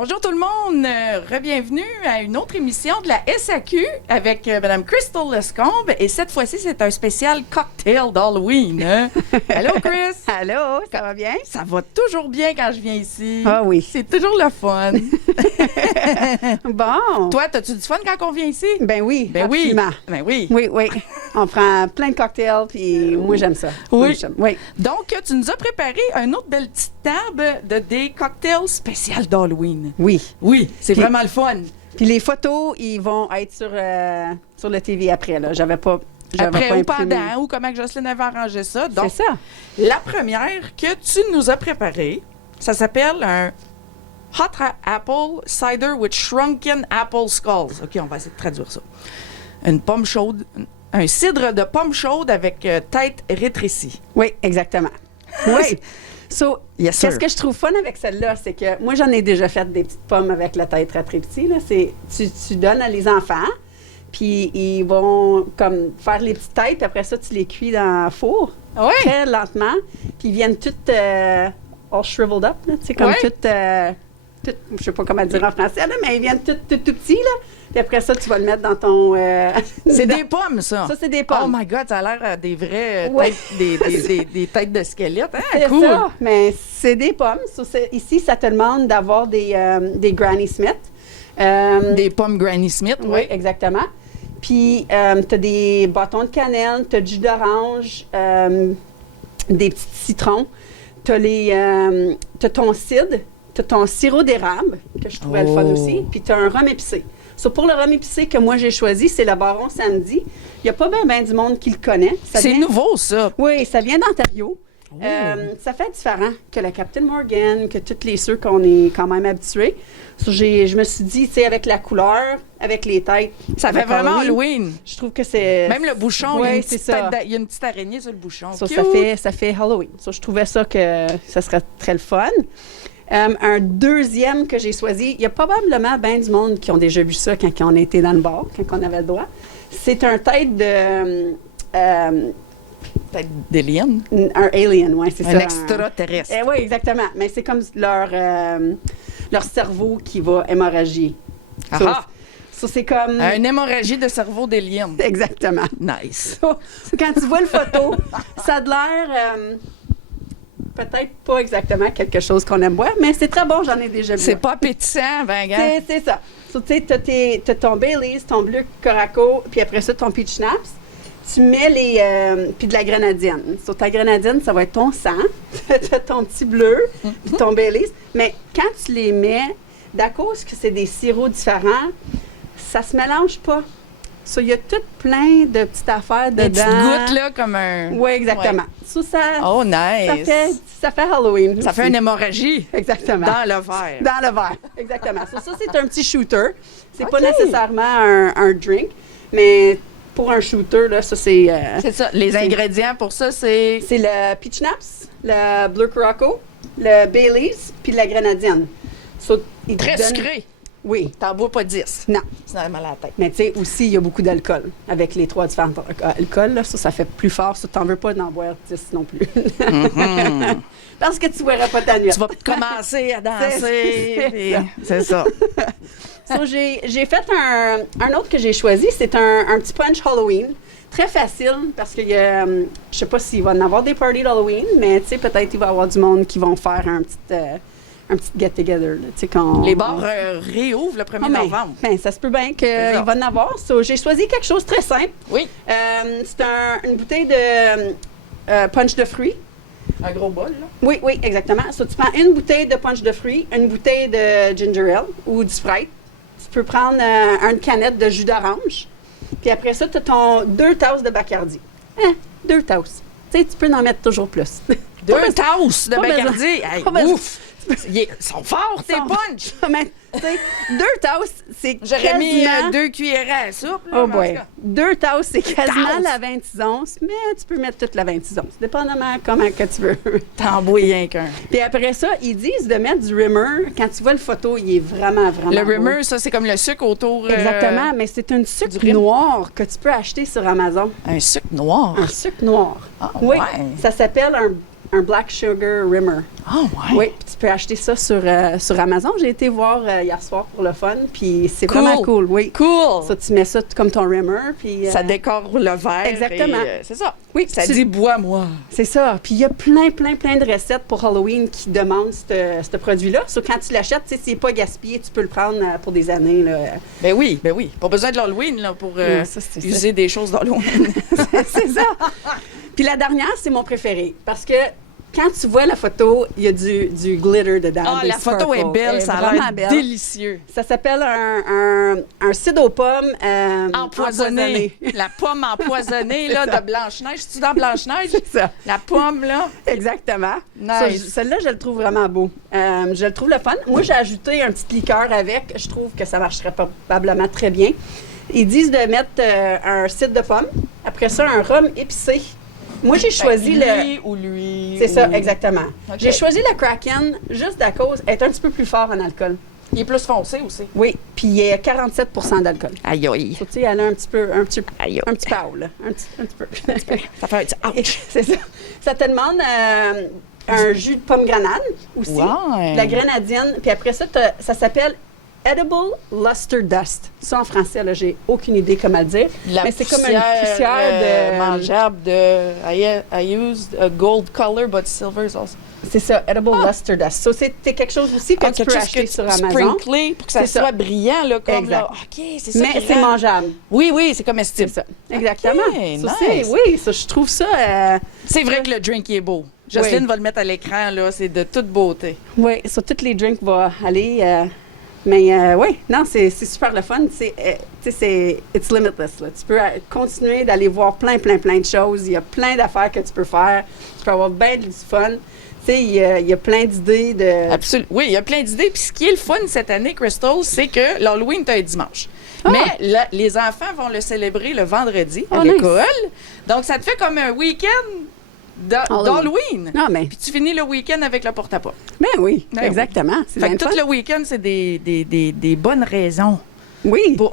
Bonjour tout le monde, re-bienvenue à une autre émission de la SAQ avec Mme Crystal Lescombe et cette fois-ci c'est un spécial cocktail d'Halloween. Hein? Allô Chris? Allô, ça va bien? Ça va toujours bien quand je viens ici. Ah oui. C'est toujours le fun. Bon. Toi, as-tu du fun quand on vient ici? Ben oui, Ben oui. absolument. Ben oui. Oui, oui. On prend plein de cocktails, puis moi, j'aime ça. Oui. Moi, oui. Donc, tu nous as préparé une autre belle petite table de des cocktails spécial d'Halloween. Oui. Oui, c'est Puis- vraiment le fun. Puis les photos, ils vont être sur le TV après, là. J'avais pas Après ou imprimé. pendant, ou comment que Jocelyne avait arrangé ça. Donc, C'est ça. la première que tu nous as préparée, ça s'appelle un Hot Apple Cider with Shrunken Apple Skulls. OK, on va essayer de traduire ça. Une pomme chaude, un cidre de pomme chaude avec tête rétrécie. Oui, exactement. Oui. So, Yes, sir. qu'est-ce que je trouve fun avec celle-là, c'est que moi, j'en ai déjà fait des petites pommes avec la tête rétrécie, là. C'est, tu donnes à les enfants, puis ils vont comme faire les petites têtes, puis après ça, tu les cuis dans le four, Oui. très lentement, puis ils viennent toutes all shriveled up, là, tu sais, comme Ouais. toutes, je sais pas comment dire en français, là, mais ils viennent tout petits, là. Puis après ça, tu vas le mettre dans ton... C'est dans- des pommes, ça. Ça, c'est des pommes. Oh my God, ça a l'air des vraies Ouais. têtes, des têtes de squelette. Hein? C'est Cool. ça, mais c'est des pommes. So, ici, ça te demande d'avoir des Granny Smith. Des pommes Granny Smith, Oui, exactement. Puis, tu as des bâtons de cannelle, tu as du jus d'orange, des petits citrons, tu as ton cidre, tu as ton sirop d'érable, que je trouvais le fun Oh. aussi, puis tu as un rhum épicé. So, pour le rhum épicé que moi j'ai choisi, c'est le Baron Samedi. Il n'y a pas bien du monde qui le connaît. Ça C'est vient- nouveau, ça. Oui, ça vient d'Ontario. Oh. Ça fait différent que la Captain Morgan, que tous les ceux qu'on est quand même habitués. So, je me suis dit, tu sais, avec la couleur, avec les têtes. Ça fait avec vraiment Halloween. Je trouve que c'est. Même le bouchon, il y a Oui, une c'est petite ça. il y a une petite araignée sur le bouchon. So, Cute. ça fait Halloween. So, je trouvais ça que ça serait très le fun. Un deuxième que j'ai choisi, il y a probablement bien du monde qui ont déjà vu ça quand on était dans le bar, quand on avait le droit. C'est un tête de. Peut-être des liens. Un alien, oui, c'est ça. Un extraterrestre. Oui, exactement. Mais c'est comme leur cerveau qui va hémorragier. Ah So, ah! so, c'est comme... Une hémorragie de cerveau d'alien. Exactement. Nice. So, quand tu vois le photo, ça a de l'air peut-être pas exactement quelque chose qu'on aime boire, mais c'est très bon, j'en ai déjà bu. C'est pas appétissant, ben, gars. C'est ça. So, tu sais, t'as ton Baileys, ton Bleu Coraco, puis après ça, ton Peach Schnapps. Tu mets puis de la grenadine. Sur ta grenadine, ça va être ton sang, t'as ton petit bleu, puis ton Baileys. Mais quand tu les mets, d'à cause que c'est des sirops différents, ça se mélange pas. So, il y a tout plein de petites affaires Des dedans. petites gouttes, là, comme un... Oui, exactement. So, ça, Oh, nice. ça fait Halloween. Ça fait aussi. une hémorragie. Exactement. Dans le verre. Dans le verre. Exactement. So, ça, c'est un petit shooter. C'est pas OK. nécessairement un drink, mais pour un shooter, là, ça, c'est... C'est ça. Les C'est- ingrédients pour ça, c'est... C'est le Peach Schnapps, le Bleu Coraco, le Baileys, puis la grenadine. So, il te Très donne- sucré. Oui. T'en bois pas 10. Non. Ça a mal à la tête. Mais tu sais, aussi, il y a beaucoup d'alcool. Avec les 3 différents alcools, là, ça fait plus fort. Ça, t'en veux pas d'en boire 10 non plus. Parce que tu boiras pas ta nuit. Tu vas commencer à danser. C'est puis- ça. C'est ça. So, j'ai fait un autre que j'ai choisi. C'est un petit punch Halloween. Très facile parce que je sais pas s'il va y en avoir des parties d'Halloween, mais tu sais, peut-être il va y avoir du monde qui vont faire un petit get-together. là, tu sais, Les bars réouvrent le 1er novembre. Ben, ça se peut bien qu'il ça. va en avoir. So, j'ai choisi quelque chose de très simple. Oui. C'est une bouteille de punch de fruits. Un gros bol, là. Oui, oui, exactement. So, tu prends une bouteille de punch de fruits, une bouteille de ginger ale ou du Sprite. Tu peux prendre une canette de jus d'orange. Puis après ça, tu as ton 2 tasses de Bacardi. 2 tasses. Tu sais, tu peux en mettre toujours plus. Deux Pas besoin- tasses de pas besoin- Bacardi. Hey, pas besoin- ouf! Ils sont forts, tes Sont- punch! Mais, tu sais, 2 tasses, c'est J'aurais mis quasiment- 2 cuillerées à soupe. là, Oh mais en boy. tout cas. 2 tasses, c'est quasiment tasses. la 26 onces, mais tu peux mettre toute la 26 onces, dépendamment comment que tu veux. T'en bois rien qu'un. Puis après ça, ils disent de mettre du rimmer. Quand tu vois le photo, il est vraiment, vraiment Le beau. rimmer, ça, c'est comme le sucre autour. Exactement, mais c'est un sucre rime. noir que tu peux acheter sur Amazon. Un sucre noir. Un sucre noir. Ah, Oui, ouais. ça s'appelle un un Black Sugar Rimmer. Ah, ouais. Oui, puis tu peux acheter ça sur Amazon. J'ai été voir hier soir pour le fun, puis c'est vraiment cool, oui. Cool. Ça, tu mets ça comme ton rimmer, puis... Ça décore le verre. Exactement. C'est ça. Oui, Ça dit « bois-moi ». C'est ça. Puis il y a plein de recettes pour Halloween qui demandent ce produit-là. Sauf quand tu l'achètes, tu sais, c'est pas gaspillé, tu peux le prendre pour des années, là. Ben oui. Pas besoin de l'Halloween, là, pour user des choses d'Halloween. C'est ça. Puis la dernière, c'est mon préféré. Parce que quand tu vois la photo, il y a du glitter dedans. Ah, des la photo est sparkles. belle, ça a vraiment l'air belle. délicieux. Ça s'appelle un cidre aux pommes empoisonné. La pomme empoisonnée là, de Blanche-Neige. C'est-tu dans Blanche-Neige? C'est ça. La pomme, là. Exactement. Nice. Celle-là, je le trouve vraiment beau. Je le trouve le fun. Moi, j'ai ajouté un petit liqueur avec. Je trouve que ça marcherait probablement très bien. Ils disent de mettre un cidre de pomme. Après ça, un rhum épicé. Moi, j'ai choisi lui ou lui. C'est ça, exactement. Okay. J'ai choisi le Kraken juste à cause elle est un petit peu plus fort en alcool. Il est plus foncé aussi. Oui, puis il est 47 d'alcool. Aïe, aïe. Tu sais, elle a un petit peu Aïe. un petit peu, là. Un petit peu. Ça fait un petit ouch. C'est ça. Ça te demande un jus de pomme grenade aussi, Ouais. de la grenadine, puis après ça, ça s'appelle Edible Luster Dust. Ça, en français, là, j'ai aucune idée comment le dire. Mais c'est comme une poussière de... mangeable de... I used a gold color, but silver is also... C'est ça, Edible Luster Dust. Ça, c'est quelque chose aussi que tu peux acheter sur Amazon. Sprinkler pour que ça C'est soit ça. brillant, là, comme Exact. là. OK, c'est ça Mais qui c'est rend- mangeable. Oui, c'est comestible. C'est ça. Exactement. OK, Ça, nice. oui, ça, je trouve ça... C'est vrai que le drink est beau. Jocelyne va le mettre à l'écran, là. C'est de toute beauté. oui, sur tous les drinks va aller... mais oui, non, c'est super le fun. Tu sais, c'est it's limitless. Là. Tu peux continuer d'aller voir plein de choses. Il y a plein d'affaires que tu peux faire. Tu peux avoir bien du fun. Tu sais, il y a plein d'idées de... Absolument. Oui, il y a plein d'idées. Puis ce qui est le fun cette année, Crystal, c'est que l'Halloween est un dimanche. Ah! Mais les enfants vont le célébrer le vendredi à Oh, nice. l'école. Donc, ça te fait comme un week-end d'Halloween. Non, mais... Puis tu finis le week-end avec le porte-à-porte. Ben oui, Ben exactement. C'est Fait bien que le tout fun. le week-end, c'est des bonnes raisons Oui, pour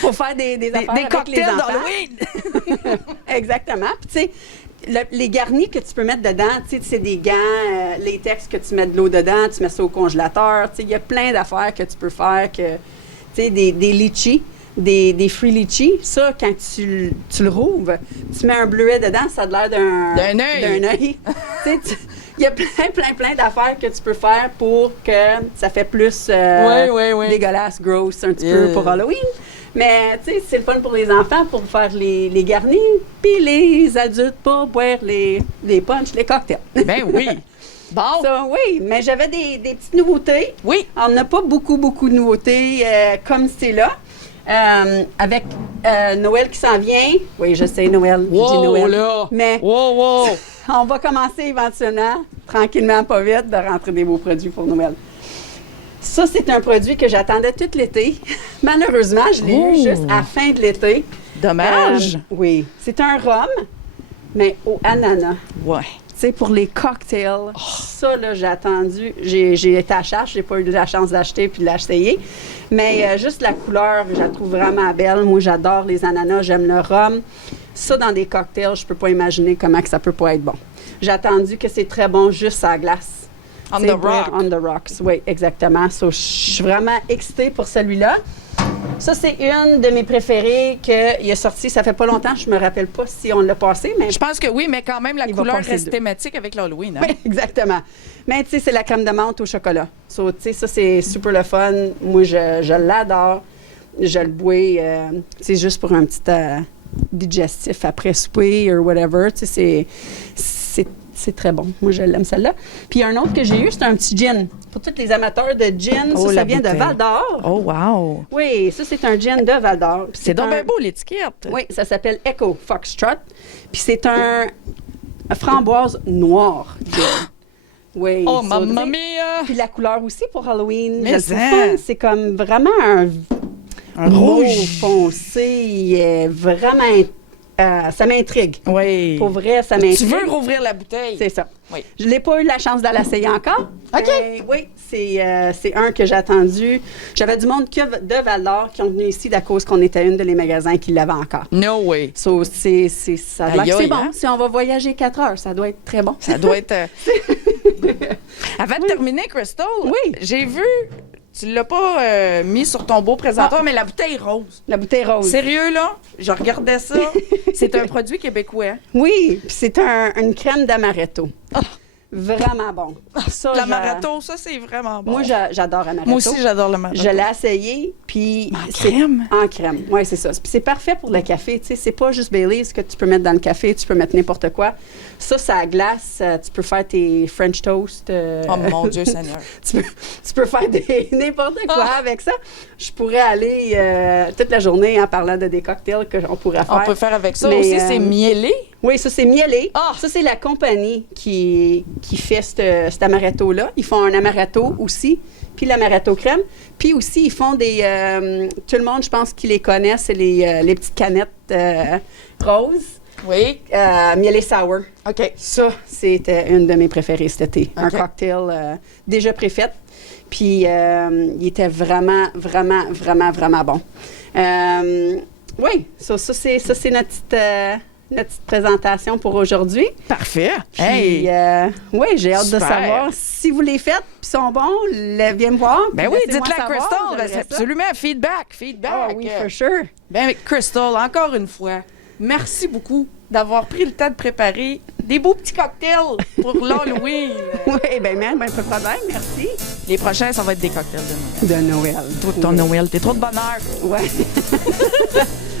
pour faire des affaires des avec cocktails les enfants. d'Halloween. Exactement. Puis tu sais, les garnis que tu peux mettre dedans, tu sais, c'est des gants latex que tu mets de l'eau dedans, tu mets ça au congélateur. Tu sais, il y a plein d'affaires que tu peux faire, que, tu sais, des litchis, des free litchis. Ça, quand tu le rouvres, tu mets un bleuet dedans, ça a l'air D'un œil. Tu sais, il y a plein d'affaires que tu peux faire pour que ça fait plus Oui. dégueulasse, gross, un petit peu pour Halloween. Mais, tu sais, c'est le fun pour les enfants pour faire les garnis, puis les adultes pour boire les punchs, les cocktails. Ben oui. Bon. Ça, oui, mais j'avais des petites nouveautés. Oui. On n'a pas beaucoup de nouveautés comme c'est là. Avec Noël qui s'en vient. Oui, je sais, Noël. Je dis Wow, Noël. là. Mais Wow. on va commencer éventuellement, tranquillement, pas vite, de rentrer des beaux produits pour Noël. Ça, c'est un produit que j'attendais tout l'été. Malheureusement, je l'ai eu juste à la fin de l'été. Dommage. Oui. C'est un rhum, mais au ananas. Ouais. Tu sais, pour les cocktails, ça, là, j'ai attendu. J'ai été à chercher, j'ai pas eu la chance d'acheter puis de l'essayer. Mais juste la couleur, je la trouve vraiment belle. Moi, j'adore les ananas, j'aime le rhum. Ça, dans des cocktails, je peux pas imaginer comment que ça peut pas être bon. J'ai attendu que c'est très bon juste à la glace. On C'est the bread rock. on the rocks, oui, exactement. So, je suis vraiment excitée pour celui-là. Ça, c'est une de mes préférées qu'il est sorti, ça fait pas longtemps, je me rappelle pas si on l'a passé, mais... Je pense que oui, mais quand même, la Il va couleur passer reste deux. thématique avec l'Halloween. Hein? Oui, exactement. Mais tu sais, c'est la crème de menthe au chocolat. So, tu sais, ça, c'est super le fun. Moi, je l'adore. Je le bois, c'est juste pour un petit digestif après souper ou whatever. Tu sais, c'est très bon. Moi, je l'aime celle-là. Puis, il y a un autre que j'ai eu, c'est un petit gin. Pour tous les amateurs de gin, Oh, ça la vient bouteille. de Val d'Or. Oh, wow. Oui, ça, c'est un gin de Val d'Or. Puis C'est donc un- bien beau, l'étiquette. Oui, ça s'appelle Echo Foxtrot. Puis, c'est un framboise noire. gin. Oui. Oh, ça, mamma tu sais, mia! puis la couleur aussi pour Halloween. Mais je le trouve hein. fun. C'est comme vraiment un Un mauve rouge. foncé, vraiment ça m'intrigue. Oui. Pour vrai, ça m'intrigue. Tu veux rouvrir la bouteille? C'est ça. Oui. Je n'ai pas eu la chance de l'essayer encore. OK. Mais oui, c'est un que j'ai attendu. J'avais du monde de Val-d'Or qui ont venu ici à cause qu'on était une de les magasins qui l'avaient encore. No way. So, ça doit Aïe, être aïe, bon. hein? Si on va voyager 4 heures, ça doit être très bon. Ça doit être... Avant de terminer, Crystal, Oui. j'ai vu... Tu l'as pas mis sur ton beau présentoir, mais la bouteille rose. La bouteille rose. Sérieux, là? Je regardais ça. C'est un produit québécois. Oui, puis c'est une crème d'amaretto. Vraiment bon. Ça, L'amaretto, ça, c'est vraiment bon. Moi, j'adore amaretto. Moi aussi, j'adore l'amaretto. Je l'ai essayé, puis... En crème? En crème, oui, c'est ça. Puis c'est parfait pour le café, tu sais. C'est pas juste Baileys que tu peux mettre dans le café, tu peux mettre n'importe quoi. Ça glace, tu peux faire tes French toast. Oh mon Dieu Seigneur. tu peux faire n'importe quoi avec ça. Je pourrais aller toute la journée en parlant de des cocktails qu'on pourrait faire. On peut faire avec ça Mais, aussi, c'est mielé. Oui, ça, c'est Mielé. Ah! Ça, c'est la compagnie qui fait cet amaretto-là. Ils font un amaretto aussi, puis l'amaretto crème. Puis aussi, ils font des... tout le monde, je pense, qui les connaît, c'est les petites canettes roses. Oui. Mielé sour. OK. Ça, c'était une de mes préférées cet été. Un OK. cocktail déjà préfait. Puis, il était vraiment, vraiment, vraiment, vraiment bon. Oui, ça c'est notre petite présentation pour aujourd'hui. Parfait. Puis, Hey. oui, j'ai hâte de Super. savoir si vous les faites puis sont bons. Viens me voir. Ben oui, laissez-moi dites-le à savoir, Crystal. Ben, j'aimerais c'est ça. absolument. Feedback. Ah oui, for sure. Ben, Crystal, encore une fois, merci beaucoup d'avoir pris le temps de préparer des beaux petits cocktails pour l'Halloween. Oui, bien, même, pas de problème. Merci. Les prochains, ça va être des cocktails de Noël. De Noël. Trop de ton Noël. T'es trop de bonheur. Ouais.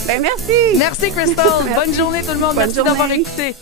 Ben, merci. Merci, Crystal. Merci. Bonne journée, tout le monde. Bonne Merci d'avoir journée. écouté.